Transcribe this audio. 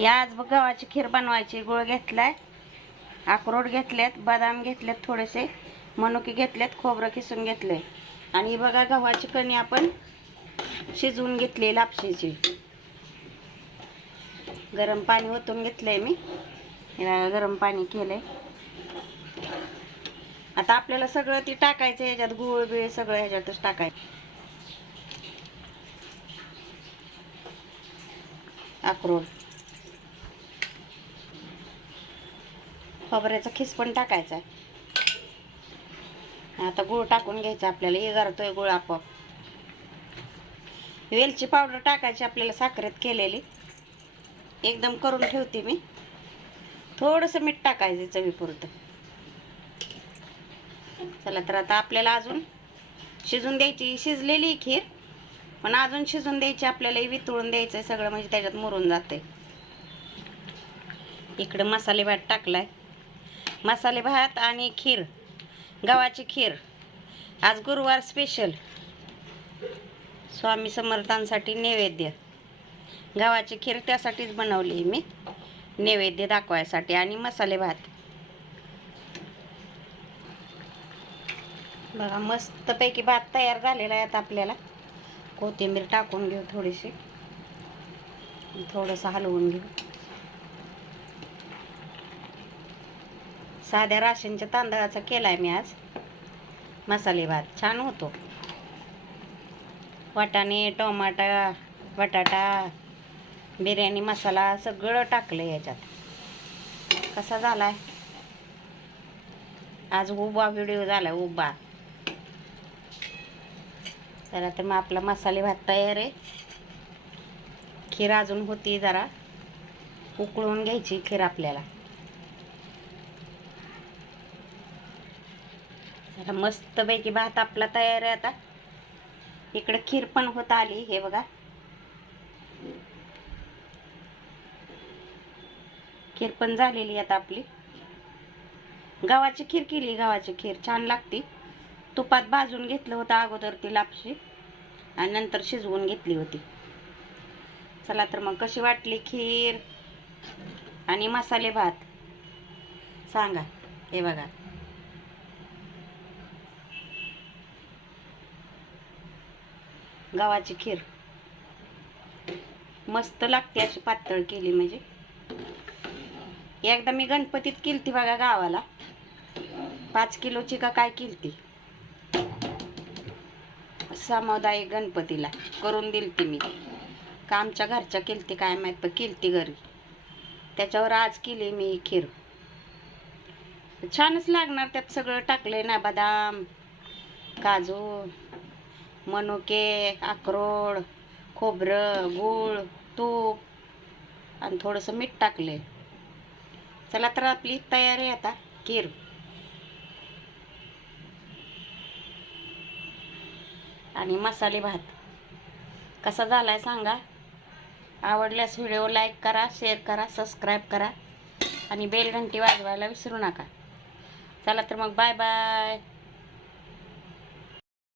या आज गव्हाची खीर बनवायची. गुळ घेतलाय, अक्रोड घेतलेत, बदाम घेतलेत, थोडेसे मनुके घेतलेत, खोबरं किसून घेतले आणि बघा गव्हाची कणी आपण शिजवून घेतली लापशीची. गरम पाणी ओतून घेतलंय मी. गरम पाणी केलंय. आता आपल्याला सगळं ती टाकायचं याच्यात, गुळ बिळ सगळं ह्याच्यातच टाकायचं. अक्रोड, खोबऱ्याचा खिस पण टाकायचा आहे. आता गुळ टाकून घ्यायचा आपल्याला. इगारतोय गुळ आपोआप. वेलची पावडर टाकायची आपल्याला साखरेत केलेली. एकदम करून ठेवते मी. थोडंसं मीठ टाकायचं चवीपुरतं. चला तर आता आपल्याला अजून शिजून द्यायची. शिजलेली खीर पण अजून शिजून द्यायची आपल्याला. वितळून द्यायचं सगळं, म्हणजे त्याच्यात मुरून जाते. इकडे मसाले भात टाकलाय. मसाले भात आणि खीर, गव्हाची खीर. आज गुरुवार स्पेशल स्वामी समर्थांसाठी नैवेद्य. गव्हाची खीर त्यासाठीच बनवली मी, नैवेद्य दाखवायसाठी. आणि मसाले भात बघा मस्तपैकी भात तयार झालेला आहे. आता आपल्याला कोथिंबीर टाकून घेऊ थोडीशी, थोडंसं हलवून घेऊ. साध्या राशनच्या तांदळाचा केलाय मी आज मसाले भात. छान होतो. वाटाणे, टोमाटा, बटाटा, बिर्याणी मसाला सगळं टाकलं याच्यात. कसा झालाय आज? उभा व्हिडिओ झालाय, उभा. तर आता मग आपला मसाले भात तयार आहे. खीर अजून होती, जरा उकळून घ्यायची खीर आपल्याला. जरा मस्तपैकी भात आपला तयार आहे. आता इकडे खीर पण होत आली. हे बघा खीर पण झालेली आता आपली. गव्हाची खीर केली. गव्हाची खीर छान लागते. तुपात भाजून घेतलं होतं अगोदर ती लापशी आणि नंतर शिजवून घेतली होती. चला तर मग कशी वाटली खीर आणि मसाले भात सांगा. हे बघा गव्हाची खीर मस्त लागते. अशी पातळ केली म्हणजे. एकदा मी गणपतीत केलती बघा गावाला. 5 किलोची का काय केलती, सामुदायिक गणपतीला करून दिलती मी. का आमच्या घरच्या केलती काय माहित, पण केलती घरी. त्याच्यावर आज केली मी खीर. छानच लागणार. त्यात सगळं टाकलंय ना, बदाम, काजू, मनुके, अक्रोड, खोबरं, गूळ, तूप आणि थोडंसं मीठ टाकले. चला तर आपली तयार आहे आता खीर. आणि मसाले भात कसा झालाय सांगा. आवडल्यास व्हिडिओ लाईक करा, शेअर करा, सबस्क्राईब करा आणि बेल घंटी वाजवायला विसरू नका. चला तर मग बाय बाय.